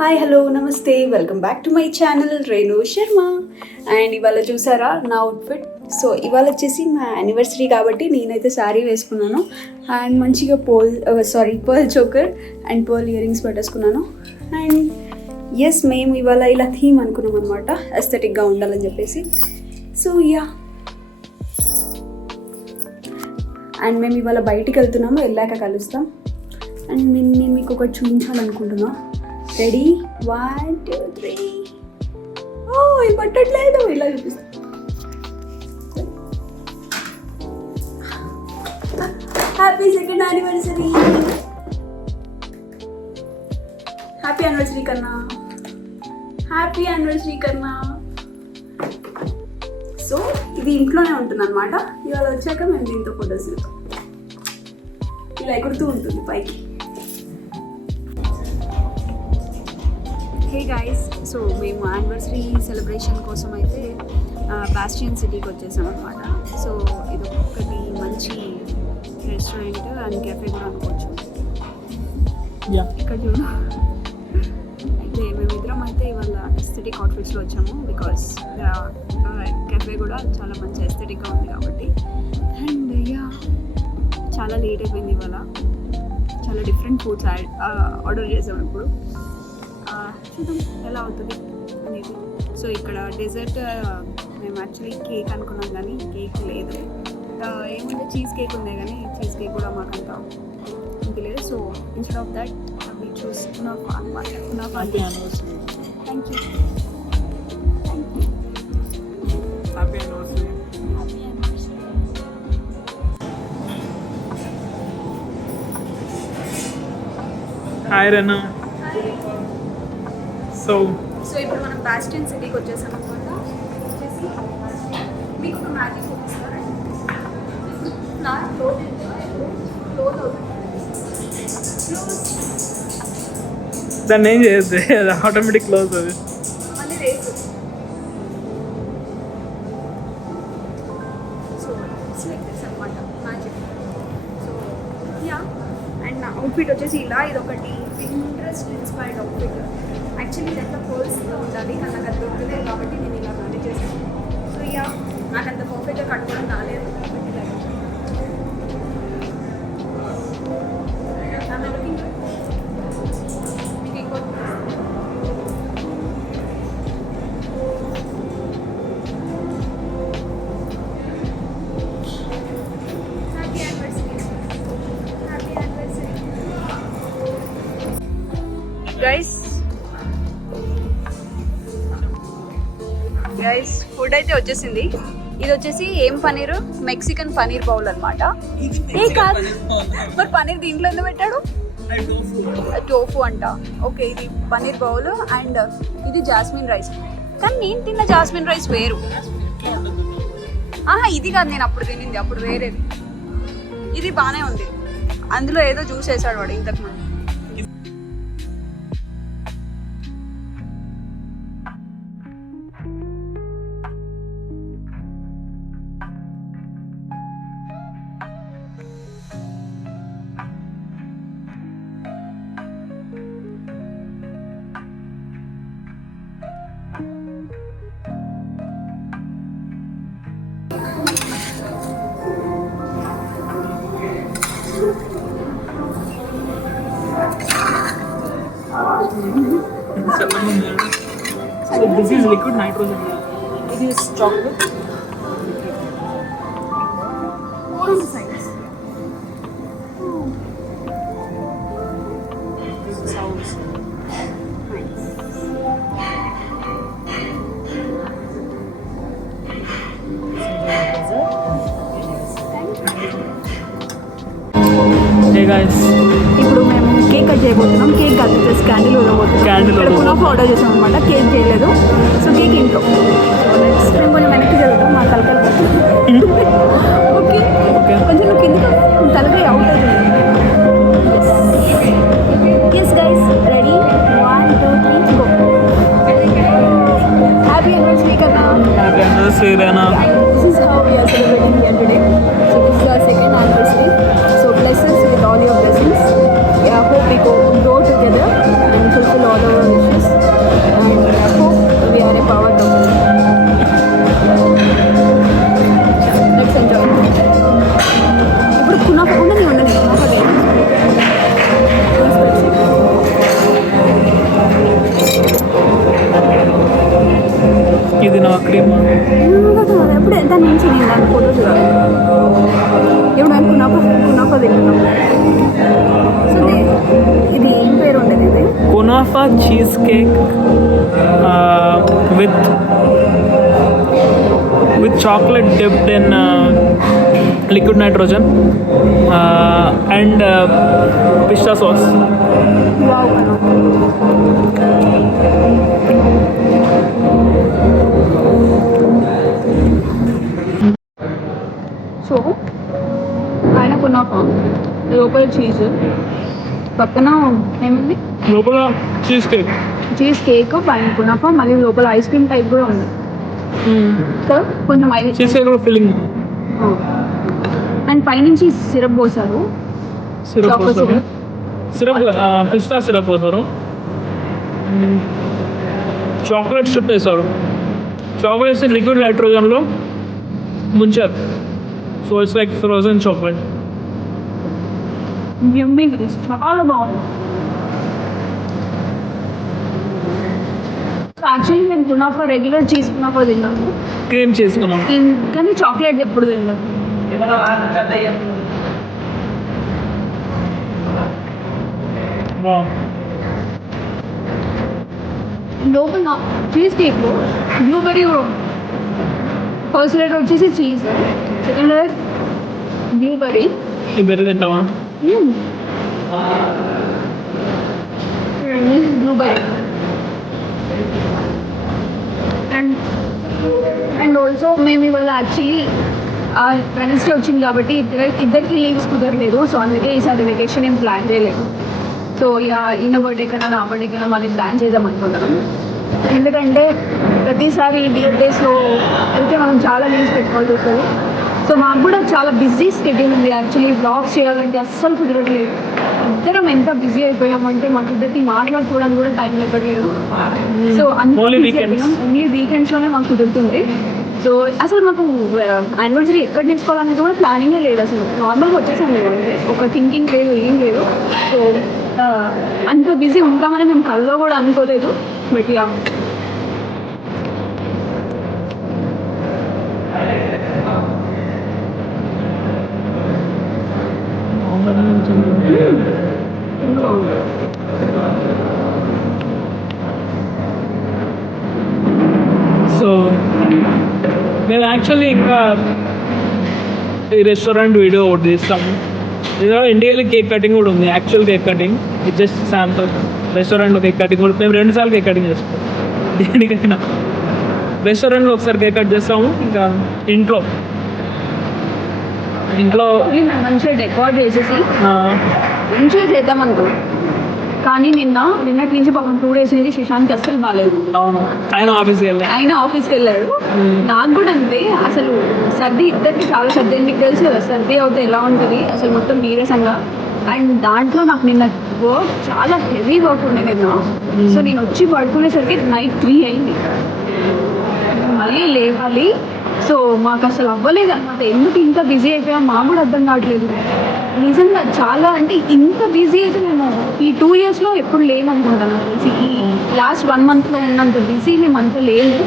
Hi hello నమస్తే welcome back to my channel Renu Sharma. And ఇవాళ చూసారా నా అవుట్ఫిట్. సో ఇవాళ వచ్చేసి మా యానివర్సరీ కాబట్టి నేనైతే శారీ వేసుకున్నాను అండ్ మంచిగా pearl choker and pearl ear rings పెట్టేసుకున్నాను. అండ్ ఎస్ మేము ఇవాళ ఇలా థీమ్ అనుకున్నాం అనమాట, ఎస్థెటిక్గా ఉండాలని చెప్పేసి. సో యా, అండ్ మేము ఇవాళ బయటికి వెళ్తున్నాము, వెళ్ళాక కలుస్తాం. అండ్ నేను మీకు ఒకటి చూపించాలనుకుంటున్నా. రెడీ 1 2 3. ఇది పట్టట్లేదు, ఇలా చూపిస్తాను. Happy second anniversary. Happy anniversary కన్నా, హ్యాపీ యానివర్సరీ కన్నా. సో ఇది ఇంట్లోనే ఉంటుంది అనమాట. ఇవాళ వచ్చాక మేము దీంతో ఫోటోస్ దిగుతాం. ఇలా ఎగురుతూ ఉంటుంది పైకి. హే గైస్, సో మేము యానివర్సరీ సెలబ్రేషన్ కోసం అయితే బాస్టియన్ సిటీకి వచ్చేసాం అనమాట. సో ఇది ఒకటి మంచి రెస్టారెంట్ అండ్ కెఫే కూడా అనుకోవచ్చు. ఇక్కడ చూడు, అయితే మేమిద్దరం అయితే ఇవాళ ఎస్థెటిక్ అవుట్ఫిట్స్లో వచ్చాము బికాస్ కెఫే కూడా చాలా మంచి ఎస్థెటిక్గా ఉంది కాబట్టి. అండ్ యా, చాలా లేట్ అయిపోయింది ఇవాళ. చాలా డిఫరెంట్ ఫుడ్స్ ఆర్డర్ చేసాము. ఇప్పుడు చూద్దాం ఎలా అవుతుంది అనేది. సో ఇక్కడ డెజర్ట్ మేము యాక్చువల్లీ కేక్ అనుకున్నాం కానీ కేక్ లేదు. ఏమంటే చీజ్ కేక్ ఉంది కానీ చీజ్ కేక్ కూడా మాకంతా ఇంక లేదు. So instead of that we choose కునాఫా అనమాట. కునాఫా. Thank you. హాయ్ రన్నా. సో ఇప్పుడు మనం బాస్టియన్ సిటీకి వచ్చేసాం అనమాట. వచ్చేసి మీకు ఒక మ్యాజిక్ చూపిస్తారండి. నా క్లోజ్ దాన్ని ఏం చేయొద్దు, అది ఆటోమేటిక్ క్లోజ్. అది మళ్ళీ race. So it's like this అనమాట మ్యాజిక్. సో యా, అండ్ నా అవుట్ఫిట్ వచ్చేసి ఇలా. ఇది ఒకటి పింట్రెస్ట్ ఇన్స్పైర్డ్ అవుట్ఫిట్. యాక్చువల్లీ ఇదంతా పర్ల్స్లో ఉండాలి కానీ నాకు అది దొరకలేదు కాబట్టి నేను ఇలా మేనేజ్ చేశాను. సో యా, నాకు అంత పర్ఫెక్ట్గా కట్టుకోవడం రాలేదు. మీకు ఇంకో happy anniversary. Happy anniversary guys. Guys food అయితే వచ్చేసింది. ఇది వచ్చేసి ఏం పనీరు, మెక్సికన్ పనీర్ బౌల్ అనమాట. ఏ కాదు మరి పనీర్ దీంట్లో ఎందుకు పెట్టాడు? టోఫు అంట. ఓకే, ఇది పనీర్ బౌల్ అండ్ ఇది జాస్మిన్ రైస్. కానీ నేను తిన్న జాస్మిన్ రైస్ వేరు. ఇది కాదు నేను అప్పుడు తినింది, అప్పుడు వేరేది. ఇది బాగానే ఉంది. అందులో ఏదో జ్యూస్ వేసాడు వాడు ఇంతకు ముందు. So this is liquid nitrogen. It is chocolate. What is the size? This is how it's nice. Hey guys, ఇప్పుడు మేము కేక్ కట్ చేయబోతున్నాం. కేక్ కట్ చేసి క్యాండిల్ వదలబోతున్నాం. క్యాండిల్ కునాఫా ఆర్డర్ చేసాం అనమాట. కేక్ చేయలేదు. సో కేక్ ఇంట్లో. మేము కొంచెం వెనక్కి జరుగుతాం. మా తలకాయ ఓకే కొంచెం నువ్వు కిందకి తలకాయ అవుట్ అవుతుంది. Yes guys, ready 1 2 3 go. Happy anniversary కన్నా. హ్యాపీ యానివర్సరీ రన్నా. This is how we are celebrating here today. So this is our second anniversary. So bless us with all your blessings. I hope we grow together and fulfill all our wishes. దాని నుంచి నేను దాని photo చూడాలి. ఇప్పుడు మేము kunafa తింటున్నాం. So ఇది ఏం పేరు ఉండేది ఇది? Kunafa cheesecake with chocolate dipped in liquid nitrogen and pista sauce. Wow కన్నా. సో ఆయన కునాఫా లోపల చీజ్ పక్కన ఏముంది లోపల చీజ్ కేక్. చీజ్ కేక్ పైన కునాఫా మళ్ళీ లోపల ఐస్ క్రీమ్ టైప్ కూడా ఉంది. సో కొంచెం ఐస్ చీజ్ కేక్ కూడా ఫిల్లింగ్. అండ్ పైనుంచి సిరప్ పోసారు. సిరప్ Chocolate పోసారు. syrup. సిరప్ పిస్తా సిరప్ పోసారు. చాక్లెట్ స్ట్రిప్ వేసారు. చాక్లెట్స్ లిక్విడ్ నైట్రోజన్లో ముంచారు. So it's like frozen chocolate. యమ్మీ చాలా బాగుంది. యాక్చువల్లీ నేను కునాఫా రెగ్యులర్ చీజ్ కునాఫా తిన్నాను క్రీమ్ చేసుకున్నాం. కానీ చాక్లెట్ ఎప్పుడు తిన్నాను. లోపల చీజ్ కేక్లో బ్లూబెర్రీ ఫస్ట్ లేయర్ వచ్చేసి చీజ్, సెకండ్ లేయర్ బ్లూబెర్రీ. ఈ బెర్రీ తింటావా? బ్లూబెర్రీ అండ్ ఆల్సో మేము ఇవాళ యాక్చువల్లీ వెనస్డే వచ్చింది కాబట్టి ఇద్దరికి లీవ్స్ కుదరలేదు. సో అందుకే ఈసారి వెకేషన్ ఏం ప్లాన్ చేయలేదు. సో ఇక ఈయన బర్త్డే కన్నా నా బర్త్డే కన్నా మళ్ళీ ప్లాన్ చేద్దాం అనుకుంటున్నాను. ఎందుకంటే ప్రతిసారి లీవ్ డేస్లో వెళ్తే మనం చాలా లీవ్స్ పెట్టుకోవాల్సి వస్తుంది. సో మాకు కూడా చాలా బిజీ స్కెడ్యూల్ ఉంది. యాక్చువల్లీ బ్లాగ్స్ చేయాలంటే అస్సలు కుదరట్లేదు. ఇద్దరం ఎంత బిజీ అయిపోయామంటే మాకు ఇద్దరికి మాట్లాడుకోవడానికి కూడా టైం ఇవ్వట్లేదు. So Only weekends. ఓన్లీ వీకెండ్స్లోనే మాకు కుదురుతుంది. సో అసలు మాకు యానివర్సరీ ఎక్కడ నేర్చుకోవాలనేది కూడా ప్లానింగే లేదు. అసలు నార్మల్గా వచ్చేసాం లేదు, అంటే ఒక థింకింగ్ లేదు, ఏం లేదు. సో అంత బిజీ ఉంటామని మేము కల్లో కూడా అనుకోలేదు. బట్ యా సో మేము యాక్చువల్లీ ఇంకా ఈ రెస్టారెంట్ వీడియో ఒకటి తీస్తాము. ఇందులో ఇండియాలో కేక్ కటింగ్ కూడా ఉంది. యాక్చువల్ కేక్ కటింగ్, ఇది జస్ట్ శాంపుల్. రెస్టారెంట్లో కేక్ కటింగ్ కూడా మేము 2 సార్లు కేక్ కటింగ్ చేస్తాం. దేనికైనా రెస్టారెంట్లో ఒకసారి కేక్ కట్ చేస్తాము, ఇంకా ఇంట్లో మంచిగా డెకార్ చేసేసి మంచిగా చేద్దాం అనుకున్నాం. కానీ నిన్నటి నుంచి పాపం 2 days నుంచి శశాంత్కి అస్సలు బాగాలేదు. అవును, ఆయన ఆఫీస్కి వెళ్ళాడు. నాకు కూడా అంతే. అసలు సర్ది ఇద్దరికి చాలా సర్ది. మీకు తెలుసు కదా సర్ది అవుతే ఎలా ఉంటుంది, అసలు మొత్తం నీరసంగా. అండ్ దాంట్లో నాకు నిన్న వర్క్ చాలా హెవీ వర్క్ ఉండే నిన్న. సో నేను వచ్చి పడుకునేసరికి నైట్ 3 అయింది. మళ్ళీ లేవాలి. సో మాకు అసలు అవ్వలేదు అనమాట. ఎందుకు ఇంత బిజీ అయిపోయాం మాకు కూడా అర్థం కావట్లేదు. నిజంగా చాలా, అంటే ఇంత బిజీ అయితే మేము ఈ 2 yearsలో ఎప్పుడు లేమనుకుంటాను. ఈ లాస్ట్ 1 monthలో ఉన్నంత బిజీ మేము అంత లేదు.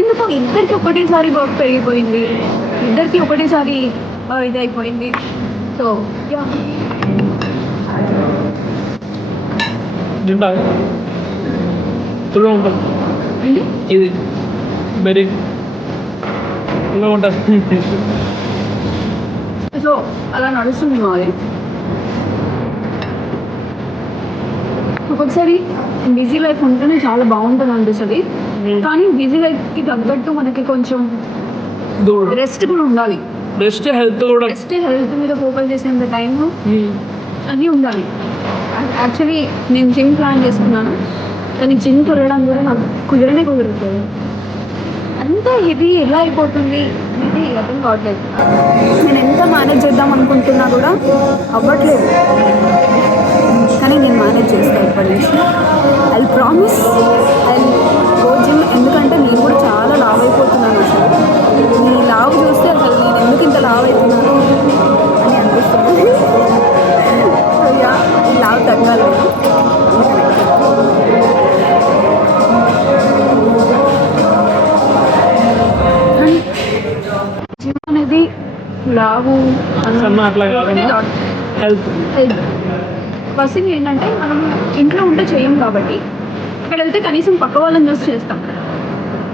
ఎందుకు ఇద్దరికి ఒకటేసారి వర్క్ పెరిగిపోయింది, ఇద్దరికి ఒకటేసారి ఇది అయిపోయింది. సో యా ఇది వెరీ ఉంటుంది. సో అలా నడుస్తుంది మాది. ఒక్కొక్కసారి బిజీ లైఫ్ ఉంటేనే చాలా బాగుంటుంది అనిపిస్తుంది. కానీ బిజీ లైఫ్కి తగ్గట్టు మనకి కొంచెం రెస్ట్ కూడా ఉండాలి. రెస్ట్ హెల్త్ మీద ఫోకస్ చేసేంత టైం అన్నీ ఉండాలి. యాక్చువల్లీ నేను జిమ్ ప్లాన్ చేసుకున్నాను, కానీ జిమ్ వెళ్ళడం కూడా నాకు కుదరట్లేదు. అంతా ఇది ఎలా అయిపోతుంది ఇది అర్థం కావట్లేదు. నేను ఎంత మేనేజ్ చేద్దాం అనుకుంటున్నా కూడా అవ్వట్లేదు. కానీ నేను మేనేజ్ చేస్తాను ఇప్పటి నుంచి. I promise I go gym. ఎందుకంటే నేను కూడా చాలా లావ్ అయిపోతున్నాను. అసలు నీ లావ్ చూస్తే అసలు నేను ఎందుకు ఇంత లావ్ అవుతున్నాను అని అనిపిస్తుంది. సో యా లావ్ తగ్గాలి. లావు సన్న అట్లా కాకుండా హెల్త్. ఫస్ట్ థింగ్ ఏంటంటే మనం ఇంట్లో ఉంటే చేయం కాబట్టి ఇక్కడ వెళ్తే కనీసం పక్క వాళ్ళని చూసి చేస్తాం,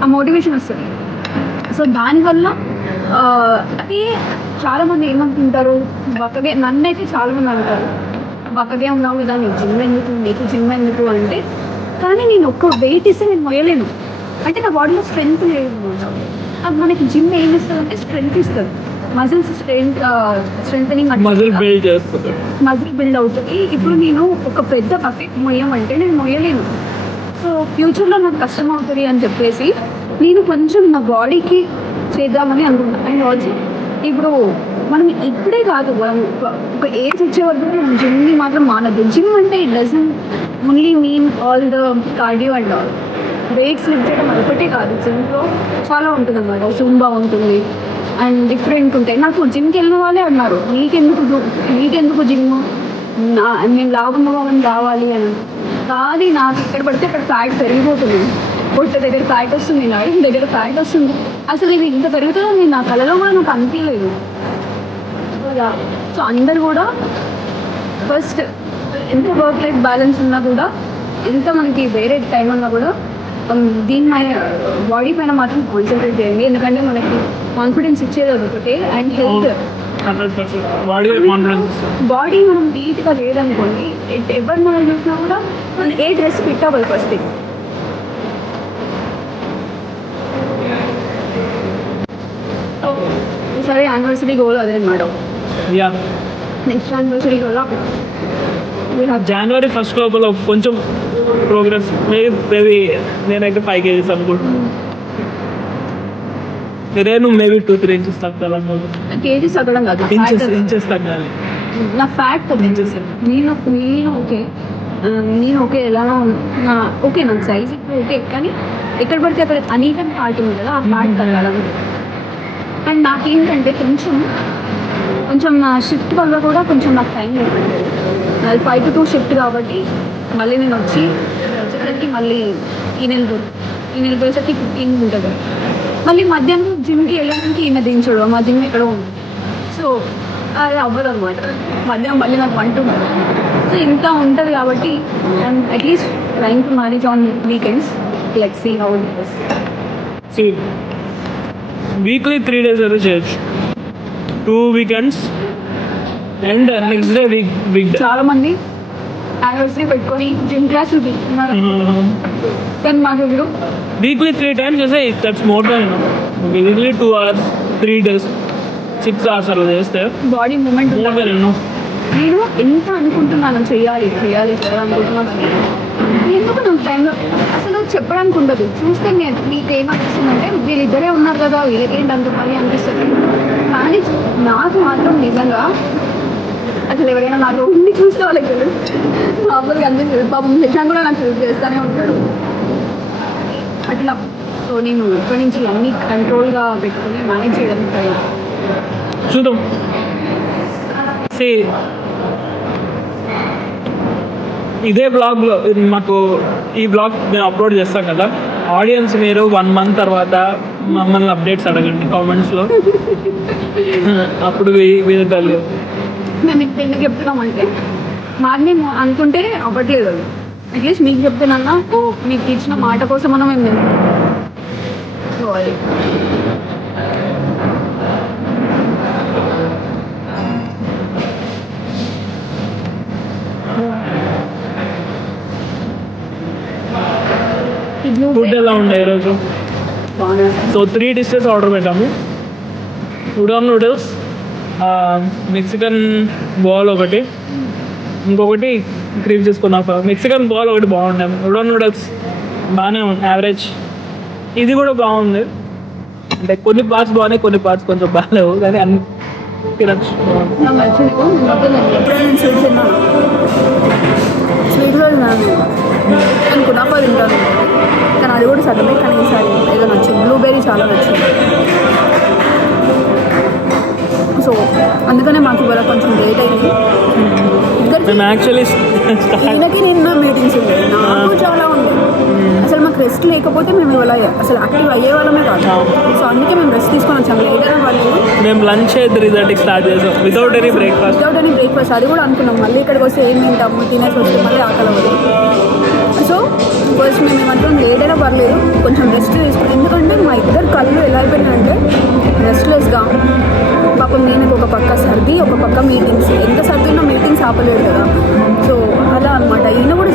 ఆ మోటివేషన్ వస్తుంది. సో దానివల్ల అది చాలామంది ఏమనుకుంటారు, బక్కగే నన్నైతే చాలామంది అంటారు బక్కగే ఉన్నావు కదా నీకు జిమ్ ఎందుకు, నీకు జిమ్ ఎందుకు అంటే, కానీ నేను ఒక్క వెయిట్ ఇస్తే నేను మొయ్యలేను, అంటే నా బాడీలో స్ట్రెంగ్త్ లేదు. అది మనకి జిమ్ ఏం ఇస్తుంది అంటే స్ట్రెంగ్త్ ఇస్తుంది, మజిల్స్ స్ట్రెంగ్ మజిల్ బిల్డ్ చేస్తుంది, మజిల్ బిల్డ్ అవుతుంది. ఇప్పుడు నేను ఒక పెద్ద బకెట్ మొయ్యమంటే నేను మొయ్యలేను, సో ఫ్యూచర్లో నాకు కష్టం అవుతుంది అని చెప్పేసి నేను కొంచెం నా బాడీకి చేద్దామని అనుకుంటాను. అండ్ ఆల్సో ఇప్పుడు మనం ఇప్పుడే కాదు, ఒక ఏజ్ వచ్చే వరకు మనం జిమ్ని మాత్రం మానద్దు. జిమ్ అంటే it doesn't only mean all the cardio and all, weights lift చేయడం ఒకటే కాదు, జిమ్లో చాలా ఉంటుంది అన్నమాట. జుంబా ఉంటుంది అండ్ డిఫరెంట్ ఉంటాయి. నాకు జిమ్కి వెళ్ళిన వాళ్ళే అన్నారు నీకెందుకు జిమ్, నేను లాభం కావాలి అని. కానీ నాకు ఎక్కడ పడితే అక్కడ ఫ్యాట్ పెరిగిపోతుంది, పొట్ట దగ్గర ఫ్యాట్ వస్తుంది, నడుము దగ్గర ఫ్యాట్ వస్తుంది. అసలు ఇది ఇంత పెరుగుతుందో నేను నా కళలో కూడా నాకు అనిపించలేదు. సో అందరు కూడా ఫస్ట్ ఎంత వర్క్ లైఫ్ బ్యాలెన్స్ ఉన్నా కూడా, ఎంత మనకి వేరే టైం ఉన్నా కూడా దీని బాడీ పైన మాత్రం కాన్సన్ట్రేట్ చేయండి. ఎందుకంటే మనకి కాన్ఫిడెన్స్ ఇచ్చేది ఒకటి అండ్ హెల్త్. బాడీ మనం నీట్గా లేదనుకోండి, ఎవరు మనం చూసినా కూడా మన ఏ డ్రెస్ ఫిట్ అవ్వాలి ఫస్ట్. సరే యానివర్సరీ గోల్ అదే అనమాట. నెక్స్ట్ యానివర్సరీ గోల్ జనవరి 1st లోపల కొంచెం ప్రోగ్రెస్ మేబీ నేనైతే 5 kgs అనుకుంటున్నాను. నువ్వు మేబీ 2-3 inches తగ్గాలి. కేజీస్ తగ్గడం కాదు, ఇంచెస్ తగ్గాలి. నా ఫ్యాట్ ఇంచెస్. నేను ఓకే ఎలానో ఓకే, నాకు సైజ్ ఇప్పుడు ఓకే, కానీ ఎక్కడ పడితే అక్కడ అనీవెన్ ఫ్యాట్ ఉంది కదా, ఆ ఫ్యాట్ తగ్గాలి. అండ్ నాకేంటంటే కొంచెం నా షిఫ్ట్ వల్ల కూడా కొంచెం నాకు టైం లేదండి. నాది 5 to 2 షిఫ్ట్ కాబట్టి మళ్ళీ నేను వచ్చేసరికి మళ్ళీ ఈ నెల పోయేసరికి 15 ఉంటుంది. మళ్ళీ మధ్యాహ్నం జిమ్కి వెళ్ళడానికి ఈయన దించడు, మా జిమ్ ఎక్కడో ఉంది. సో అది అవ్వదు అనమాట. మధ్యాహ్నం మళ్ళీ నాకు వంట ఉంటుంది. సో ఇంత ఉంటుంది కాబట్టి I'm at least trying to manage on weekends. Let's see how it is. Weekly 3 days అయితే చేయొచ్చు, 2 weekends and next day week. చాలా మంది యానివర్సరీ పెట్టుకొని జిమ్ క్లాసులు తీసుకున్నారు, కానీ మాకు ఇప్పుడు వీక్లీ 3 times చేస్తే that's more than weekly 2 hours 3 days 6 hours అలా చేస్తే బాడీ మూమెంట్ నేను ఎంత అనుకుంటున్నాను చేయాలి అనుకుంటున్నాను, ఎందుకు నాకు టైంలో అసలు చెప్పడానికి ఉండదు. చూస్తే మీకు ఏమనిపిస్తుందంటే వీళ్ళిద్దరే ఉన్నారు కదా, వీళ్ళకేంటి అంత పని అనిపిస్తుంది. కానీ నాకు మాత్రం నిజంగా అసలు ఎవరైనా నాకు ఉండి చూసిన వాళ్ళకి నార్మల్గా అనిపిస్తుంది. పాపం నిజంగా కూడా నాకు హెల్ప్ చేస్తూనే ఉంటాడు అట్లా. సో నేను ఇక్కడి నుంచి అన్ని కంట్రోల్గా పెట్టుకుని మేనేజ్ చేయడానికి ట్రై చూద్దాం. ఇదే బ్లాగ్లో మాకు ఈ బ్లాగ్ మేము అప్లోడ్ చేస్తాం కదా, ఆడియన్స్ మీరు 1 month తర్వాత మమ్మల్ని అప్డేట్స్ అడగండి కామెంట్స్లో. అప్పుడు వీళ్ళు మేము ఎందుకు చెప్తున్నామంటే మాకు మేము అనుకుంటే అవ్వట్లేదు, అట్లీస్ట్ మీకు చెప్తున్నా ఓ మీకు ఇచ్చిన మాట కోసం మనం మేము ఫుడ్ ఎలా ఉండే ఈరోజు. సో 3 dishes ఆర్డర్ పెట్టాము. ఉడాన్ నూడిల్స్, మెక్సికన్ బాల్ ఒకటి, ఇంకొకటి క్రీమ్ చేసుకున్నాం. మెక్సికన్ బాల్ ఒకటి బాగుండే, ఉడాన్ నూడిల్స్ బాగానే ఉంది, యావరేజ్. ఇది కూడా బాగుంది, అంటే కొన్ని పార్ట్స్ బాగున్నాయి, కొన్ని పార్ట్స్ కొంచెం బాగాలేవు, కానీ అన్ని తినచ్చు. స్వీట్లో నేను కునాఫా తింటాను, కానీ అది కూడా సగమే. కానీ ఈసారి ఏదో నచ్చింది, బ్లూబెర్రీ చాలా నచ్చింది. సో అందుకనే మాకు ఇవాళ కొంచెం లేట్ అయింది. ఈయనకి నిన్న మీటింగ్స్ ఉన్నాయి, నాకు చాలా ఉంది. అసలు అసలు మాకు రెస్ట్ లేకపోతే మేము ఇవాళ అసలు యాక్టివ్ అయ్యే వాళ్ళమే కాదు. సో అందుకే మేము రెస్ట్ తీసుకొని వచ్చాము. లేదైనా వాళ్ళు మేము లంచ్ 3:30కి స్టార్ట్ చేసాం వితౌట్ ఎనీ బ్రేక్ఫాస్ట్. అది కూడా అనుకున్నాం మళ్ళీ ఇక్కడికి వస్తే ఏం తింటాము, తినేసి వస్తే మళ్ళీ ఆకలి అవ్వదు. సో ఫస్ట్ మేము ఏమంటాం లేదైనా పర్లేదు కొంచెం రెస్ట్ తీసుకుని, ఎందుకంటే మా ఇద్దరు కళ్ళు ఎలా అయిపోయినాయంటే రెస్ట్లెస్గా. పాపం నేను ఒక పక్క సర్ది, ఒక పక్క మీటింగ్స్, ఎంత సర్దిలో మీటింగ్స్ ఆపలేదు కదా. సో అలా అనమాట. ఈయన కూడా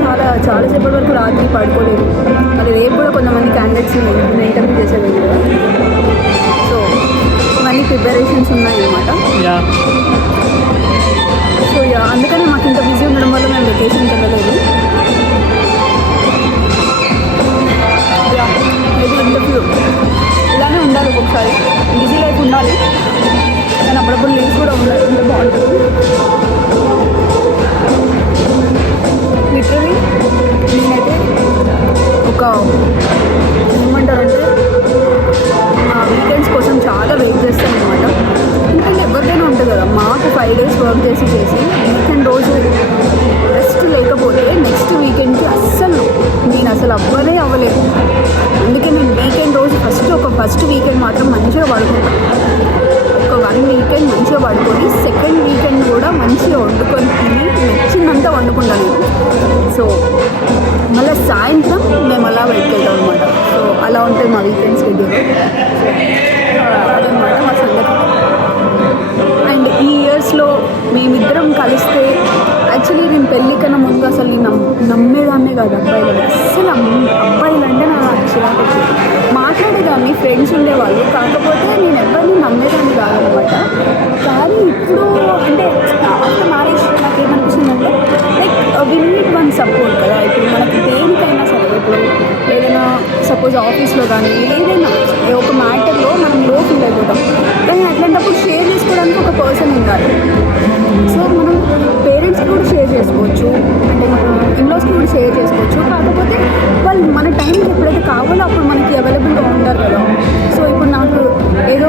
చాలాసేపటి వరకు రాత్రి పడుకోలేదు. మరి రేపు కూడా కొంతమంది క్యాండిడేట్స్ ఇంటర్వ్యూ చేసేది కదా. సో ఇవన్నీ ప్రిపరేషన్స్ ఉన్నాయన్నమాట. సో అందుకని మాకు ఇంత బిజీ ఉండడం వల్ల మేము వెకేషన్కి వెళ్ళలేదు. మేబీ ఇంటర్వ్యూ ఇలానే ఉండాలి, ఒక్కొక్కసారి బిజీ లైఫ్ ఉండాలి కానీ అప్పుడప్పుడు లీవ్స్ కూడా ఉండాలి, ఇంత బాగుంటుంది. లిటరలీ నేనైతే ఒక ఏమంటారంటే వీకెండ్స్ కోసం చాలా వెయిట్ చేస్తాను అనమాట. ఎందుకంటే ఎవరికైనా ఉంటుంది కదా, మాకు 5 days వర్క్ చేసి వీకెండ్ రోజు రెస్ట్ లేకపోతే నెక్స్ట్ వీకెండ్కి నేను అసలు అవ్వలేదు. అందుకే నేను వీకెండ్ రోజు ఫస్ట్ వీకెండ్ మాత్రం మంచిగా పడుకుంటాను. ఒక 1 weekend మంచిగా పడుకొని సెకండ్ వీకెండ్ కూడా మంచిగా వండుకొని తిని నచ్చిందంతా వండుకుంటాను నేను. సో మళ్ళీ సాయంత్రం మేము అలా బయటకు వెళ్తాం అనమాట. సో అలా ఉంటుంది మా వీకెండ్ షెడ్యూల్. అదనమాట మా సంగతి. అండ్ ఈ ఇయర్స్లో మేమిద్దరం కలిస్తే యాక్చువల్లీ నేను పెళ్ళి కన్నా ముందు అసలు నేను నమ్మేదాన్నే కాదు అబ్బాయిలు. అస్సలు అబ్బాయిలు అంటే నాకు చిరాకు మాట్లాడేదాన్ని, ఫ్రెండ్స్ ఉండేవాళ్ళు, కాకపోతే నేను ఎవరిని నమ్మేదాన్ని కాదనమాట. కానీ ఇప్పుడు అంటే ఆఫ్టర్ మ్యారేజ్ నాకు ఏమనిపిస్తుందంటే like we need one support కదా. ఇప్పుడు మనకి దేనికైనా సరే, ఇప్పుడు ఏదైనా సపోజ్ ఆఫీస్లో కానీ ఏదైనా ఒక మ్యాటర్లో మనం లో ఫీల్ అయిపోతాం, కానీ అట్లాంటప్పుడు షేర్ చేసుకోవడానికి ఒక పర్సన్ ఉండాలి. సో మనం పేరెంట్స్కి కూడా షేర్ చేసుకోవచ్చు, అంటే మన ఇన్లాస్కి కూడా షేర్ చేసుకోవచ్చు. కాకపోతే వాళ్ళు మన టైంకి ఎప్పుడైతే కావాలో అప్పుడు మనకి అవైలబుల్గా ఉంటారు కదా. సో ఇప్పుడు నాకు ఏదో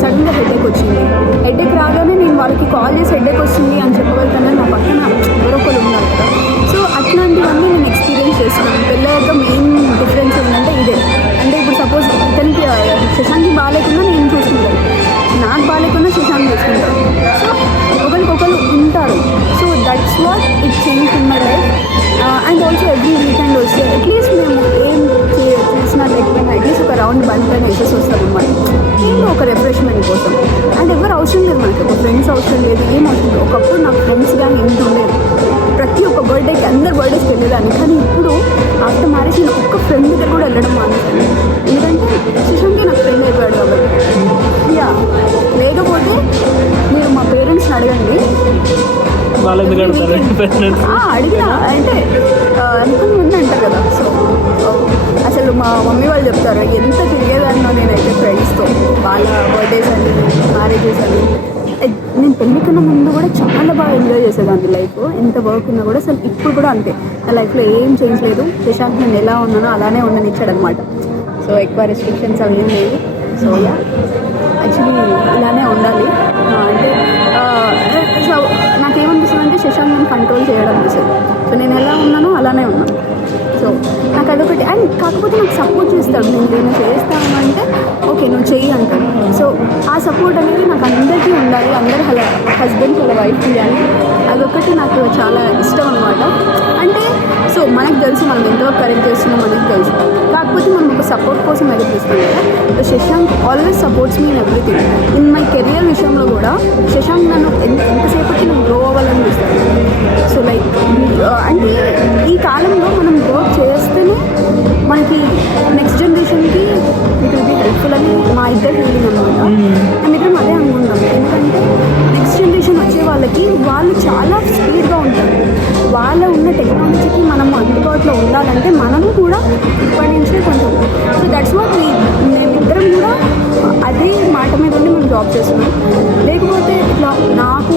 సడన్గా హెడేక్ వచ్చింది, హెడేక్ రాగానే నేను వాళ్ళకి కాల్ చేసి హెడేక్ వస్తుంది అని చెప్పగలుగుతానని నా పక్కన ఎవరొకరు ఉన్నారు కదా. సో అట్లాంటివన్నీ నేను ఎక్స్పీరియన్స్ చేస్తున్నాను. పెళ్ళయ్యాక మెయిన్ డిఫరెన్స్ ఏంటంటే ఇదే. అంటే ఇప్పుడు సపోజ్ ఇతనికి శశాంక్కి బాగాలేకుండా నేను చూసుకుంటాను, నాకు బాగాలేకుండా శశాంక్ చూసుకుంటాను. సో ఒకరికొకరు ఉంటారు. So that's what it change in my life. And also every weekend వస్తే అట్లీస్ట్ మేము ఏం చేసినా లేకపోయినా అట్లీస్ట్ ఒక రౌండ్ బండ్ పైన వేసేసి వస్తాం అన్నమాట. ఏదో ఒక రిఫ్రెష్మెంట్ కోసం. అండ్ ఎవరు అవసరం లేదు మనకి, ఒక ఫ్రెండ్స్ అవసరం లేదు, ఏం అవసరం లేదు. ఒకప్పుడు నాకు ఫ్రెండ్స్ కానీ ఇంత ఉండేది, ప్రతి ఒక్క బర్త్డేకి అందరు బర్త్డేస్కి వెళ్ళేదాన్ని. కానీ ఇప్పుడు ఆఫ్టర్ మ్యారేజ్ నేను ఒక్క ఫ్రెండ్ దగ్గర కూడా వెళ్ళడం మానేసాను. ఎందుకంటే శశాంకే నాకు ఫ్రెండ్ అయిపోయాడు కాబట్టి. యా లేకపోతే మీరు మా పేరెంట్స్ని అడగండి, అడిగినా అంటే అనుకుని ముందు అంటారు కదా. సో అసలు మా మమ్మీ వాళ్ళు చెప్తారు ఎంత తిరిగేదాన్నో నేనైతే ఫ్రెండ్స్తో, వాళ్ళ బర్త్డేస్ అని మ్యారేజెస్ అని. నేను పెళ్లి కన్నా ముందు కూడా చాలా బాగా ఎంజాయ్ చేసేదాన్ని లైఫ్. ఎంత వర్క్ ఉన్నా కూడా అసలు ఇప్పుడు కూడా అంతే. నా లైఫ్లో ఏం చేంజ్ లేదు. శశాంక్ నేను ఎలా ఉన్నానో అలానే ఉండనిచ్చాడు అనమాట. సో ఎక్కువ రెస్ట్రిక్షన్స్ అవి ఏం లేవు. సో యా యాక్చువల్లీ ఇలానే ఉండాలి. అంటే సో నాకేమనిపిస్తుంది అంటే శశాంక్ నేను కంట్రోల్ చేయడం అనిపిస్తుంది. సో నేను ఎలా ఉన్నానో అలానే ఉన్నాను. సో నాకు అదొకటి. అండ్ కాకపోతే నాకు సపోర్ట్ చేస్తాడు. నేను ఏమైనా చేస్తాను అంటే ఓకే నువ్వు చెయ్యి అంటాడు. సో ఆ సపోర్ట్ అనేది నాకు అందరికీ ఉండాలి, అందరి హస్బెండ్ వాళ్ళ వైఫ్ ఇవ్వాలి. అదొకటి నాకు చాలా ఇష్టం అనమాట. అంటే సో మనకు తెలుసు మనం ఎంతవరకు కరెక్ట్ చేస్తున్నాం మనకి తెలుసు, కాకపోతే మనం ఒక సపోర్ట్ కోసం ఎదురుస్తాం కదా. So Shashank always supports me in everything. In my career విషయంలో కూడా శశాంక్ నన్ను ఎంతసేపటికి నేను గ్రో అవ్వాలని చూస్తాను. సో లైక్ అంటే ఈ కాలంలో మనం వర్క్ చేస్తేనే మనకి నెక్స్ట్ జనరేషన్కి ఇట్ విల్ బి హెల్ప్ఫుల్ అని మా ఇద్దరు ఫీలింగ్ అనమాట. మేమిద్దరం అదే అనుకుంటాం. ఎందుకంటే నెక్స్ట్ జనరేషన్ వచ్చే వాళ్ళకి వాళ్ళు చాలా స్పీడ్గా ఉంటారు. వాళ్ళ ఉన్న టెక్నాలజీకి మనం అందుబాటులో ఉండాలంటే మనము కూడా ఇప్పటి నుంచే కొంచెం. సో దట్స్ వాట్ మేమిద్దరం కూడా అదే మాట మీద ఉండి మనం జాబ్ చేస్తున్నాం. లేకపోతే ఇట్లా నాకు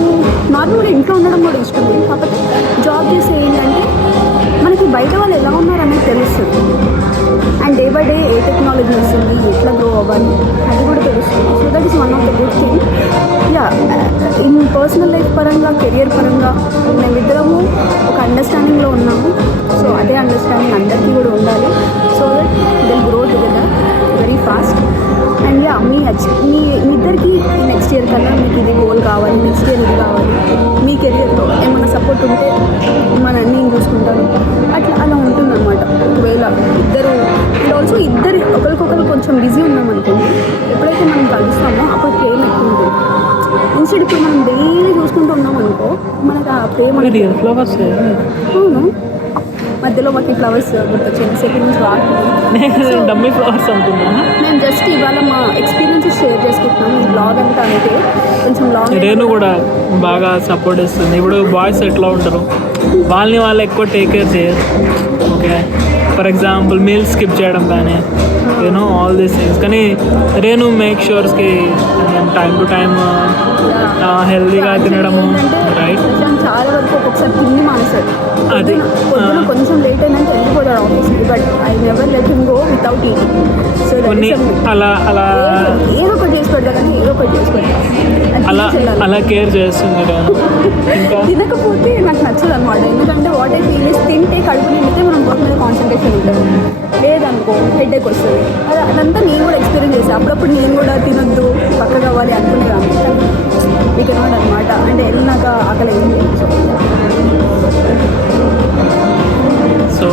నార్మల్గా ఇంట్లో ఉండడం కూడా ఇష్టం. కాకపోతే జాబ్ చేస్తే ఏంటంటే మనకి బయట వాళ్ళు ఎలా ఉన్నారనేది తెలుస్తుంది. And day by day A technology వస్తుంది, ఎట్లా గ్రో అవ్వాలి అది కూడా తెలుస్తుంది. So that is one of the good thing. Yeah in personal life పరంగా, కెరియర్ పరంగా మేమిద్దరము ఒక అండర్స్టాండింగ్లో ఉన్నాము. సో అదే అండర్స్టాండింగ్ అందరికీ కూడా ఉండాలి. So that they'll grow together very fast. And yeah, మీ ఇద్దరికి నెక్స్ట్ ఇయర్ కన్నా మీకు ఇది గోల్ కావాలి, నెక్స్ట్ ఇయర్ ఇది కావాలి, మీ కెరియర్లో ఏమైనా సపోర్ట్ ఉంటే నేను చూసుకుంటాను, అలా ఉంటుందన్నమాట. ఒకవేళ ఇద్దరు అండ్ ఆల్సో ఇద్దరు ఒకరికొకరు కొంచెం బిజీ ఉన్నామనుకోండి, ఎప్పుడైతే మనం కలుస్తామో అప్పుడు ప్రేమ ఎక్కువ ఉంటుంది. ఇన్స్టెడ్ ఇప్పుడు మనం డైలీ చూసుకుంటూ ఉన్నాం అనుకో, మనకు ఆ ప్రేమ ఫ్లవర్స్ అవును. మధ్యలో మాకు ఫ్లవర్స్ గుర్తొచ్చింది, సెకండ్ నుంచి వాడుతున్నాం, డమ్మీ ఫ్లవర్స్ అనుకున్నా. మేము జస్ట్ ఇవాళ మా ఎక్స్పీరియన్సెస్ షేర్ చేసుకుంటున్నాం. ఈ బ్లాగ్ అంతా అంటే కొంచెం లాంగ్. నేను కూడా బాగా సపోర్ట్ ఇస్తుంది. ఇప్పుడు బాయ్స్ ఎట్లా ఉంటారు, వాళ్ళని వాళ్ళు ఎక్కువ టేక్ కేర్ చేయరు. Okay, for example meals skip చేయడం కానీ యూనో ఆల్ దీస్ థింగ్స్. కానీ రేణు మేక్ షూర్స్కి టైం టు టైం హెల్దీగా తినడము, రైట్? చాలా వరకు ఒక్కొక్కసారి తిండి మానేస్తాడు. అది కొంచెం లేట్ అయినంత వెళ్ళిపోతాడు ఆఫీస్కి, but I never let him go without eating. So కొన్ని అలా ఏదో ఒకటి చేసి పెడతా, కానీ ఏదో ఒకటి చేసి పెడతా, అలా కేర్ చేస్తుంది రేణు. ఇంకా తినకపోతే నాకు నచ్చదు అనమాట. ఎందుకంటే వాట్ ఐ ఫీల్ ఇస్, తింటే కడుపు నిండితే మనం వర్క్ మీద కాన్సన్ట్రేషన్ ఉంటుంది, లేదనుకో హెడేక్ వస్తుంది. అదంతా నేను కూడా ఎక్స్పీరియన్స్ చేసాను. అప్పుడప్పుడు నేను కూడా తినొద్దు, పక్క కావాలి అనుకునేదాన్ని, వీ కెనాట్ అనమాట. అంటే వెళ్ళినాక ఆకలి అయింది. సో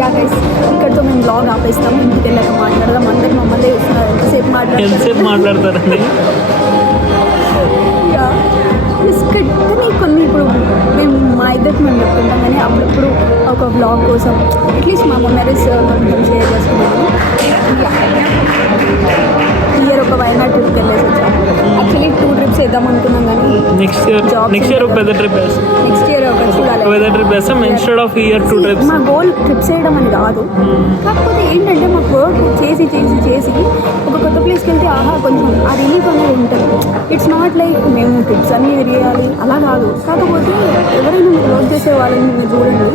యా గైస్, ఇక్కడితో మేము బ్లాగ్ ఆపేస్తాం. ఇంటికి వెళ్ళాక మాట్లాడదాం. అందరికి మమ్మల్ని ఇస్తున్నారు, ఎంతసేపు మాట్లాడతారండి. కానీ కొన్ని ఇప్పుడు మేము మా ఇద్దరికి మేము చెప్పుకుంటాం, కానీ అప్పుడప్పుడు ఒక బ్లాగ్ కోసం అట్లీస్ట్ మా మెమరీస్ కొంచెం షేర్ చేసుకున్నాము. ఇయర్ ఒక వైనాడ్ ట్రిప్కి వెళ్ళేసి వచ్చాము. యాక్చువల్లీ 2 ట్రిప్స్ వేద్దాం అనుకున్నాం, కానీ నెక్స్ట్ ఇయర్ ఒక పెద్ద ట్రిప్ వేస్తాం. నెక్స్ట్ ఇయర్ ఒక చూడాలి, పెద్ద ట్రిప్ వేస్తాం ఇన్స్టెడ్ ఆఫ్ ఇయర్ 2 ట్రిప్స్. మా గోల్ ట్రిప్స్ వేయడం అని కాదు, కాకపోతే ఏంటంటే మాకు వర్క్ చేసి ఒక కొత్త ప్లేస్కి వెళ్తే కొంచెం ఆ రిలీఫ్ అనేది ఉంటుంది. ఇట్స్ నాట్ లైక్ మేము ట్రిప్స్ అన్నీ తిరిగేయాలి అలా కాదు. కాకపోతే ఎవరైనా మీరు వర్క్ చేసే వాళ్ళని మీరు చూడండి,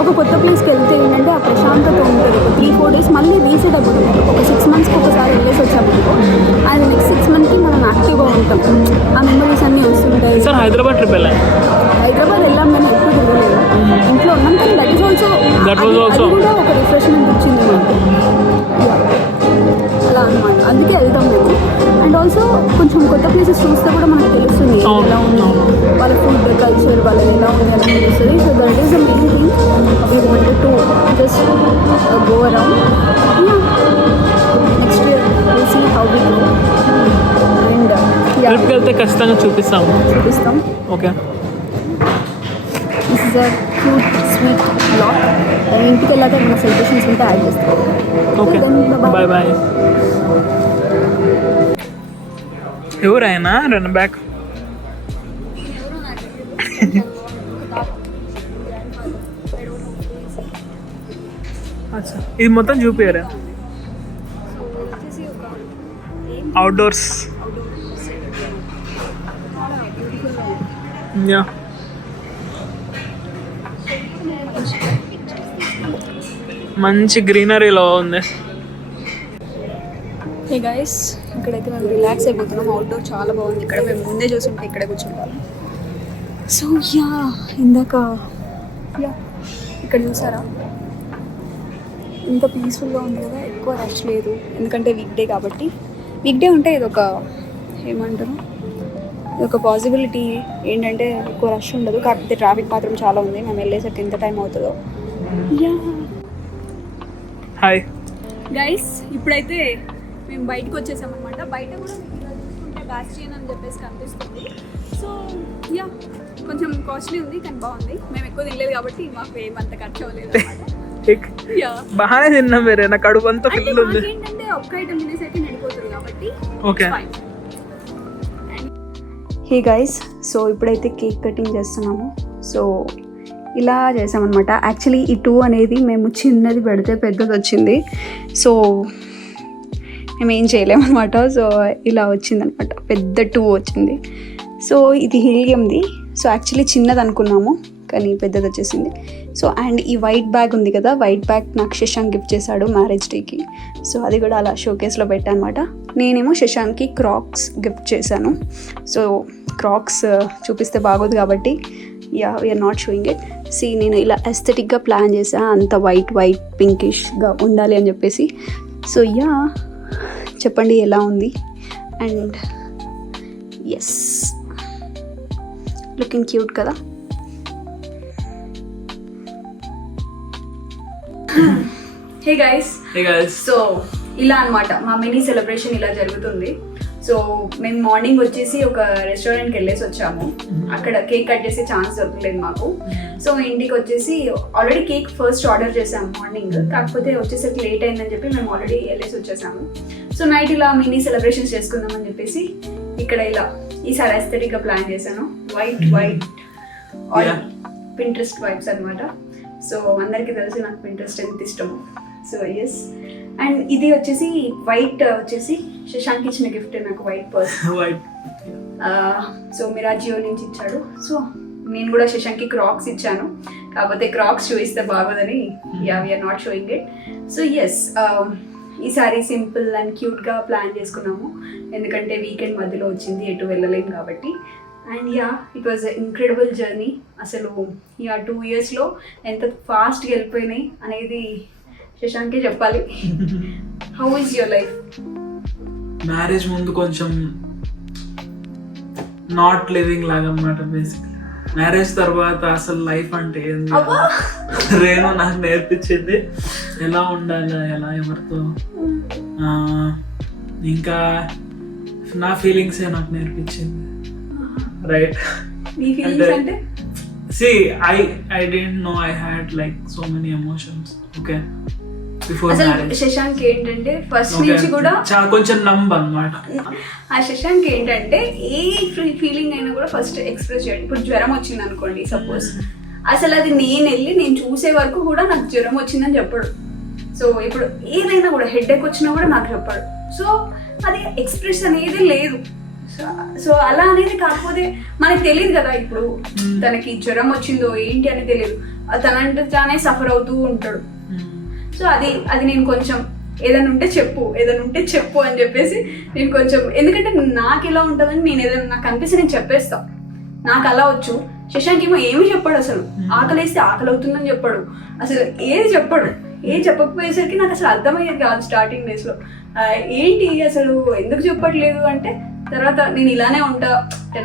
ఒక కొత్త ప్లేస్కి వెళ్తే ఏంటంటే ఆ ప్రశాంతత ఉంటుంది. ఒక 3-4 డేస్ మళ్ళీ రీసెట్ అయిపోతుంది. ఒక 6 monthsకి ఒకసారి వెళ్ళేసి వచ్చాము, అది నెక్స్ట్ 6 monthsకి మనం యాక్టివ్గా ఉంటాం. ఆ మెమరీస్ అన్నీ వస్తుంటాయి. సార్ హైదరాబాద్ ట్రిప్ వెళ్ళాలి. హైదరాబాద్ వెళ్ళాం, మేము ఎప్పుడు తిరగలేదు, ఇంట్లో ఉన్నాం. కానీ దట్ ఈస్ ఆల్సో కూడా ఒక రిఫ్రెష్మెంట్ వచ్చింది మనకి, అలా అనమాట. అందుకే వెళ్తాం మేము. అండ్ ఆల్సో కొంచెం కొత్త ప్లేసెస్ చూస్తే కూడా మనకు తెలుస్తుంది ఎలా ఉంది, వాళ్ళ ఫుడ్ కల్చర్ వాళ్ళది ఎలా ఉంది అని తెలుస్తుంది. So that is the main thing we wanted to just go around. Next year will see how we go. And ట్రిప్కి వెళ్తే ఖచ్చితంగా చూపిస్తాం. Okay, this is a cute sweet blog. ఇంటికి వెళ్ళాక మన సెలబ్రేషన్స్ ఉంటే యాడ్ చేస్తాం. Okay, bye bye. ఎవరైనా రన్ బ్యాక్. ఇది మొత్తం చూపించారా? అవుట్డోర్స్. యా, మంచి గ్రీనరీలో ఉంది. హే గైస్, ఇక్కడైతే మేము రిలాక్స్ అయిపోతున్నాం. అవుట్డోర్ చాలా బాగుంది. ఇక్కడ మేము ముందే చూసుంటే ఇక్కడే కూర్చుంటాం. సో యా, ఇందాక ఇక్కడ చూసారా ఇంత పీస్ఫుల్గా ఉంది కదా, ఎక్కువ రష్ లేదు. ఎందుకంటే వీక్ డే కాబట్టి. వీక్ డే ఉంటే ఇదొక ఏమంటారు, ఇదొక పాసిబిలిటీ ఏంటంటే ఎక్కువ రష్ ఉండదు. కాకపోతే ట్రాఫిక్ మాత్రం చాలా ఉంది. మేము వెళ్ళేసరికి ఎంత టైం అవుతుందో. యా హాయ్ గైస్, ఇప్పుడైతే మేము బయటకు వచ్చేసామన్నమాట. బయట కూడా మీకు ఇలా చూసుకుంటే బాస్టియన్ అని చెప్పేసి కనిపిస్తుంది. సో యా, కొంచెం కాస్ట్లీ ఉంది కానీ బాగుంది. మేము ఎక్కువ తినలేదు కాబట్టి మాకు ఏమంత ఖర్చు అవ్వలేదు అన్నమాట. బాగానే తిన్నాం. వేరే నా కడుపు అంతా ఫుల్ ఉంది. ఏంటంటే ఒక్క ఐటమ్ తినేసరికి నడిపోతుంది కాబట్టి. ఓకే, హే గైస్, సో ఇప్పుడైతే కేక్ కటింగ్ చేస్తున్నాము. సో ఇలా చేసామన్నమాట. యాక్చువల్లీ ఈ 2 అనేది మేము చిన్నది పెడితే పెద్దది వచ్చింది. సో మేము ఏం చేయలేమన్నమాట. సో ఇలా వచ్చిందనమాట, పెద్ద 2 వచ్చింది. సో ఇది హీలియంది. సో యాక్చువల్లీ చిన్నది అనుకున్నాము కానీ పెద్దది వచ్చేసింది. సో అండ్ ఈ వైట్ బ్యాగ్ ఉంది కదా, వైట్ బ్యాగ్ నాకు శశాంక్ గిఫ్ట్ చేశాడు మ్యారేజ్ డేకి. సో అది కూడా అలా షోకేస్లో పెట్టాను అనమాట. నేనేమో శశాంక్కి క్రాక్స్ గిఫ్ట్ చేశాను. సో క్రాక్స్ చూపిస్తే బాగోదు కాబట్టి yeah we're not showing it. నేను ఇలా ఎస్థెటిక్గా ప్లాన్ చేసా, అంత వైట్ పింకిష్గా ఉండాలి అని చెప్పేసి. సో యా, చెప్పండి ఎలా ఉంది. అండ్ ఎస్, లుకింగ్ క్యూట్ కదా. Hey guys. సో ఇలా అన్నమాట మా మినీ సెలబ్రేషన్ ఇలా జరుగుతుంది. సో మేము మార్నింగ్ వచ్చేసి ఒక రెస్టారెంట్కి వెళ్ళేసి వచ్చాము. అక్కడ కేక్ కట్ చేసే ఛాన్స్ దొరకలేదు మాకు. సో ఇంటికి వచ్చేసి ఆల్రెడీ కేక్ ఫస్ట్ ఆర్డర్ చేసాము మార్నింగ్, కాకపోతే వచ్చేసరికి లేట్ అయిందని చెప్పి మేము ఆల్రెడీ వెళ్ళేసి వచ్చేసాము. సో నైట్ ఇలా మినీ సెలబ్రేషన్స్ చేసుకుందామని చెప్పేసి ఇక్కడ ఇలా ఈసారి ఎస్థెటిక్గా ప్లాన్ చేశాను. వైట్ పింట్రెస్ట్ వైబ్స్ అనమాట. సో అందరికీ తెలుసు నాకు పింట్రెస్ట్ ఎంత ఇష్టము. సో ఎస్, అండ్ ఇది వచ్చేసి వైట్ వచ్చేసి శశాంక్ ఇచ్చిన గిఫ్ట్ నాకు, వైట్ పర్స్. సో మిరాజియో నుంచి ఇచ్చాడు. సో నేను కూడా శశాంక్కి క్రాక్స్ ఇచ్చాను, కాకపోతే క్రాక్స్ చూపిస్తే బాగోదని we are not showing it. So yes, ఈసారి సింపుల్ అండ్ క్యూట్గా ప్లాన్ చేసుకున్నాము, ఎందుకంటే వీకెండ్ మధ్యలో వచ్చింది, ఎటు వెళ్ళలేము కాబట్టి. And it was incredible journey. అసలు 2 yearsలో ఎంత ఫాస్ట్గా వెళ్ళిపోయినాయి అనేది శశాంకే చెప్పాలి. How is your life? Marriage ముందు కొంచెం నాట్ లివింగ్ లాగా అన్నమాట బేసిక్. మ్యారేజ్ తర్వాత అసలు లైఫ్ అంటే ఏంది రేణు నాకు నేర్పించింది, ఎలా ఉండాలి, ఎలా ఎవరితో, ఇంకా నా ఫీలింగ్సే నాకు నేర్పించింది. రైట్, నీ ఫీలింగ్స్ అంటే see I didn't know I had like so many emotions, okay, before marriage. Shashank ఏంటంటే ఫస్ట్ నుంచి కూడా కొంచెం నంబ్ అన్నమాట. ఆ శశాంక్ ఏంటంటే ఏ ఫీలింగ్ అయినా కూడా ఫస్ట్ ఎక్స్ప్రెస్ చేయండి. ఇప్పుడు జ్వరం వచ్చింది అనుకోండి సపోజ్, అసలు అది నేను చూసే వరకు కూడా నాకు జ్వరం వచ్చిందని చెప్పాడు. సో ఇప్పుడు ఏదైనా కూడా హెడేక్ వచ్చినా కూడా నాకు చెప్పాడు. సో అది ఎక్స్ప్రెస్ అనేది లేదు. సో అలా అనేది కాకపోతే మనకు తెలియదు కదా, ఇప్పుడు తనకి జ్వరం వచ్చిందో ఏంటి అని తెలియదు, తనంటే తానే సఫర్ అవుతూ ఉంటాడు. సో అది నేను కొంచెం ఏదైనా ఉంటే చెప్పు అని చెప్పేసి నేను కొంచెం, ఎందుకంటే నాకు ఎలా ఉంటుందని నేను ఏదైనా నాకు అనిపిస్తే నేను చెప్పేస్తా, నాకు అలా వచ్చు. శశాంక్ ఏమో ఏమి చెప్పాడు, అసలు ఆకలేస్తే ఆకలి అవుతుందని చెప్పాడు, అసలు ఏది చెప్పాడు. ఏం చెప్పకపోయేసరికి నాకు అసలు అర్థమయ్యేది కాదు స్టార్టింగ్ డేస్లో. ఏంటి అసలు ఎందుకు చెప్పట్లేదు అంటే, తర్వాత నేను ఇలానే ఉంటా,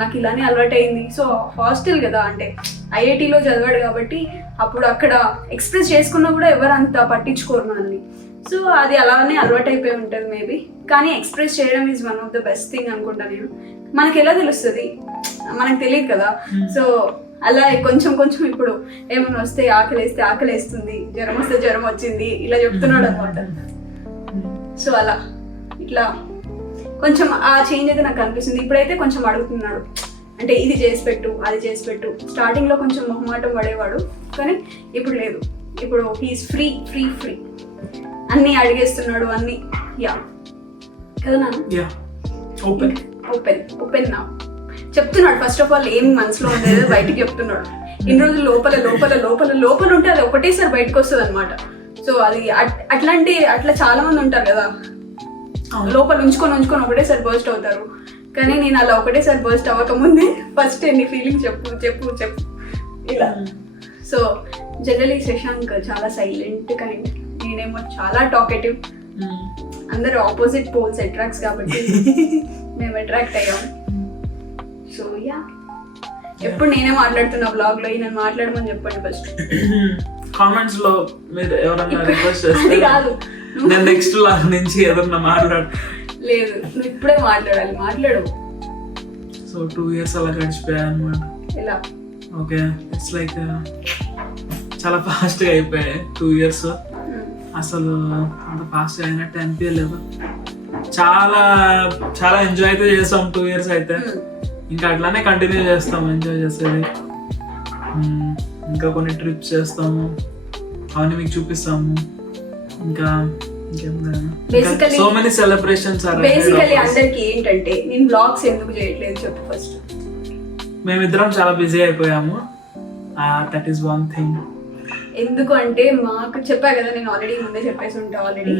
నాకు ఇలానే అలవాటు అయింది. సో హాస్టల్ కదా, అంటే ఐఐటీలో చదివాడు కాబట్టి అప్పుడు అక్కడ ఎక్స్ప్రెస్ చేసుకున్నా కూడా ఎవరు అంత పట్టించుకోరు మనల్ని. సో అది అలానే అలవాటు అయిపోయి ఉంటుంది మేబీ. కానీ ఎక్స్ప్రెస్ చేయడం is one of the best thing అనుకుంటా నేను. మనకి ఎలా తెలుస్తుంది, మనకు తెలియదు కదా. సో అలా కొంచెం ఇప్పుడు ఏమైనా వస్తే ఆకలేస్తే ఆకలేస్తుంది, జ్వరం వస్తే జ్వరం వచ్చింది, ఇలా చెప్తున్నాడు అనమాట. సో అలా ఇట్లా కొంచెం ఆ చేంజ్ అయితే నాకు అనిపిస్తుంది. ఇప్పుడైతే కొంచెం అడుగుతున్నాడు, అంటే ఇది చేసి పెట్టు, అది చేసి పెట్టు. స్టార్టింగ్లో కొంచెం మొహమాటం పడేవాడు, కానీ ఇప్పుడు లేదు. ఇప్పుడు హీఈస్ ఫ్రీ అన్నీ అడిగేస్తున్నాడు, అన్నీ కదా నాన్న, ఓపెన్ నా చెప్తున్నాడు. ఫస్ట్ ఆఫ్ ఆల్ ఏం మనసులో ఉండేది బయటకు చెప్తున్నాడు. ఇన్ని రోజులు లోపల ఉంటే అది ఒకటేసారి బయటకు వస్తుంది అనమాట. సో అది అట్లా చాలా మంది ఉంటారు కదా, లోపల ఉంచుకొని ఒకటేసారి బర్స్ట్ అవుతారు. కానీ నేను అలా ఒకటేసారి బర్స్ట్ అవ్వకముందే ఫస్ట్ నీ ఫీలింగ్ చెప్పు ఇలా. సో జనరలీ శశాంక్ చాలా సైలెంట్ కైండ్, నేనేమో చాలా టాకెటివ్. అందరు ఆపోజిట్ పోల్స్ అట్రాక్ట్స్ కాబట్టి మేము అట్రాక్ట్ అయ్యాం. సో ఎప్పుడు నేనే మాట్లాడుతున్నా బ్లాగ్ లో, నేను మాట్లాడమని చెప్పండి ఫస్ట్ కామెంట్స్ లో. మీరు ఎవరన్నా రిక్వెస్ట్ చేస్తే కాదు, నేను నెక్స్ట్ లాగ్ నుంచి ఏదన్నా లేదు, నువ్వు ఇప్పుడే మాట్లాడు. సో 2 years అలా గడిచిపోయాయి అన్నమాట. ఎలా ఓకే, ఇట్స్ లైక్ చాలా ఫాస్ట్గా అయిపోయాయి 2 years. అసలు అంత ఫాస్ట్గా అయినట్టు అనిపించలేదు. చాలా ఎంజాయ్ అయితే చేస్తాం 2 years అయితే. ఇంకా అట్లానే కంటిన్యూ చేస్తాము ఎంజాయ్ చేసేది. ఇంకా కొన్ని ట్రిప్స్ చేస్తాము, అవన్నీ మీకు చూపిస్తాము. ఇంకా సో మెనీ సెలబ్రేషన్స్. బేసికల్లీ అందరికి ఏంటంటే నేను బ్లాగ్స్ ఎందుకు చేయట్లేదు చెప్పు ఫస్ట్. మేమిద్దరం చాలా బిజీ అయిపోయాము, దట్ ఈస్ వన్ థింగ్. ఎందుకు అంటే మాకు చెప్పా కదా, నేను ఆల్రెడీ ముందే చెప్పేసి ఉంటా ఆల్రెడీ.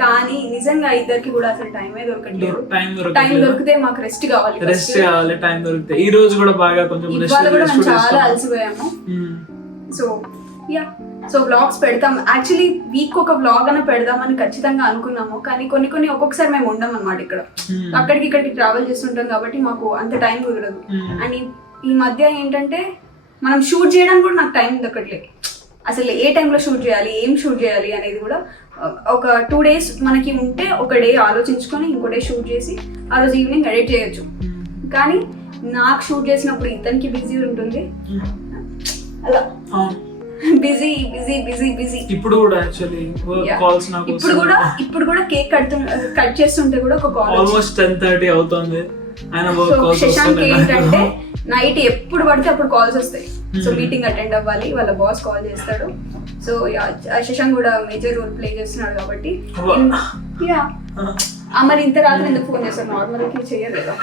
కానీ నిజంగా ఇద్దరికి కూడా అసలు టైమే దొరకట్లేదు. టైం దొరికితే మాకు రెస్ట్ కావాలి, రెస్ట్ కావాలి, టైం దొరికితే. ఈ రోజు కూడా బాగా కొంచెం ఇవాళ కూడా మేము చాలా అలసిపోయాము. సో యా, సో వ్లాగ్స్ పెడతాం. యాక్చువల్లీ వీక్ ఒక వ్లాగ్ అని పెడదామని ఖచ్చితంగా అనుకున్నాము, కానీ కొన్ని ఒక్కొక్కసారి మేము ఉండం అనమాట ఇక్కడ. అక్కడికి ఇక్కడికి ట్రావెల్ చేస్తుంటాం కాబట్టి మాకు అంత టైం కుదరదు. అండ్ ఈ మధ్య ఏంటంటే మనం షూట్ చేయడానికి కూడా నాకు టైం దొరకట్లేదు. అసలు ఏ టైంలో షూట్ చేయాలి, ఏం షూట్ చేయాలి అనేది కూడా ఒక 2 days మనకి ఉంటే ఒక డే ఆలోచించుకొని ఇంకో డే షూట్ చేసి ఆ రోజు ఈవినింగ్ ఎడిట్ చేయొచ్చు. కానీ నాకు షూట్ చేసినప్పుడు ఇతనికి బిజీ ఉంటుంది, అలా బిజీ బిజీ బిజీ బిజీ. ఇప్పుడు కూడా యాక్చువల్లీ కాల్స్ నాకు ఇప్పుడు కూడా కేక్ కట్ చేస్తుంటే కూడా ఒక కాల్ ఆల్మోస్ట్ 10:30 అవుతుంది. ఆయన వర్క్ కాల్స్ శశాంక్ ఏంటంటే నైట్ ఎప్పుడు పడితే అప్పుడు కాల్స్ వస్తాయి. సో మీటింగ్ అటెండ్ అవ్వాలి, వాళ్ళ బాస్ కాల్ చేస్తాడు. సో శశాంక్ కూడా మేజర్ రోల్ ప్లే చేస్తున్నాడు కాబట్టి యా. మరి ఇంత రాత్రి ఎందుకు ఫోన్ చేస్తారు, నార్మల్ కి చేయరు కదా.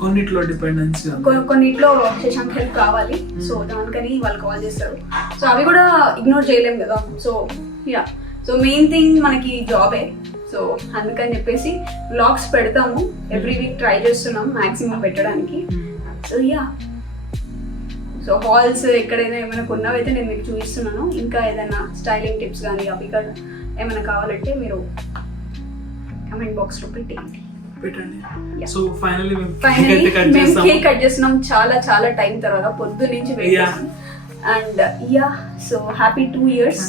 కొన్నిట్లో డిపెండెన్సీ, కొన్నిట్లో శశాంక్ హెల్ప్ కావాలి. సో దానికని వాళ్ళు కాల్ చేస్తారు. సో అవి కూడా ఇగ్నోర్ చేయలేం కదా. So yeah, so main thing మనకి జాబే. సో అందుకని చెప్పేసి వ్లాగ్స్ పెడతాము, ఎవ్రీ వీక్ ట్రై చేస్తున్నాం మాక్సిమం పెట్టడానికి. సో యా, సో హాల్స్ ఎక్కడైనా ఏమైనా కొన్నవైతే నేను మీకు చూపిస్తున్నాను. ఇంకా ఏదైనా స్టైలింగ్ టిప్స్ కానీ అవి కానీ ఏమైనా కావాలంటే మీరు కమెంట్ బాక్స్ లో పెట్టండి. సో ఫైనల్లీ మేము కేక్ కట్ చేస్తున్నాం చాలా టైం తర్వాత, పొద్దు నుంచి వెయిట్ చేస్తున్నాం. And yeah, so happy 2 years.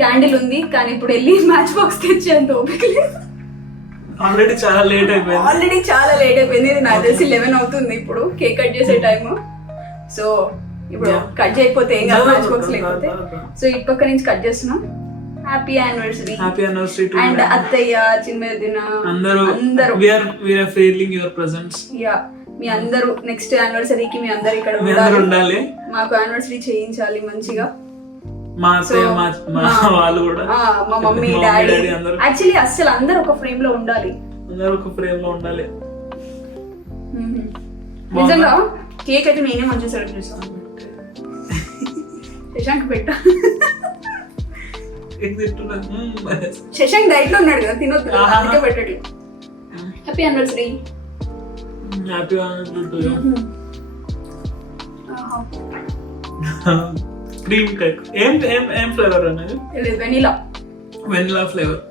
Candle ఉంది కానీ ఇప్పుడు వెళ్ళి మ్యాచ్ బాక్స్ తెచ్చేంత ఓపిక లేదు. ఆల్రెడీ చాలా లేట్ అయిపోయింది. ఇది నాకు తెలిసి 11 అవుతుంది ఇప్పుడు కేక్ కట్ చేసే టైము. సో ఇప్పుడు కట్ చేయకపోతే ఏం కాదు, మ్యాచ్ బాక్స్ లేకపోతే. సో ఇటు పక్క నుంచి కట్ చేస్తున్నాం. హ్యాపీ యానివర్సరీ అండ్ అత్తయ్య, చిన్మయ్య, అందరూ యా, మీ అందరూ నెక్స్ట్ యానివర్సరీకి మీ అందరు ఇక్కడ ఉండాలి. మాకు యానివర్సరీ చేయించాలి మంచిగా. మా వాళ్ళు కూడా, మా మమ్మీ, డాడీ, యాక్చువల్లీ అస్సలు అందరు ఒక ఫ్రేమ్ లో ఉండాలి. నిజంగా కేక్ అయితే నేనే మంచిగా సెలెక్ట్ చేస్తాను. శశాంక్ పెట్టా, శశాంక్ డైట్ లో ఉన్నాడు కదా, తినొద్దు అందుకే పెట్టట్లేదు. Happy anniversary. Cream cake. ఏం ఫ్లేవర్ అనేది? Vanilla flavour.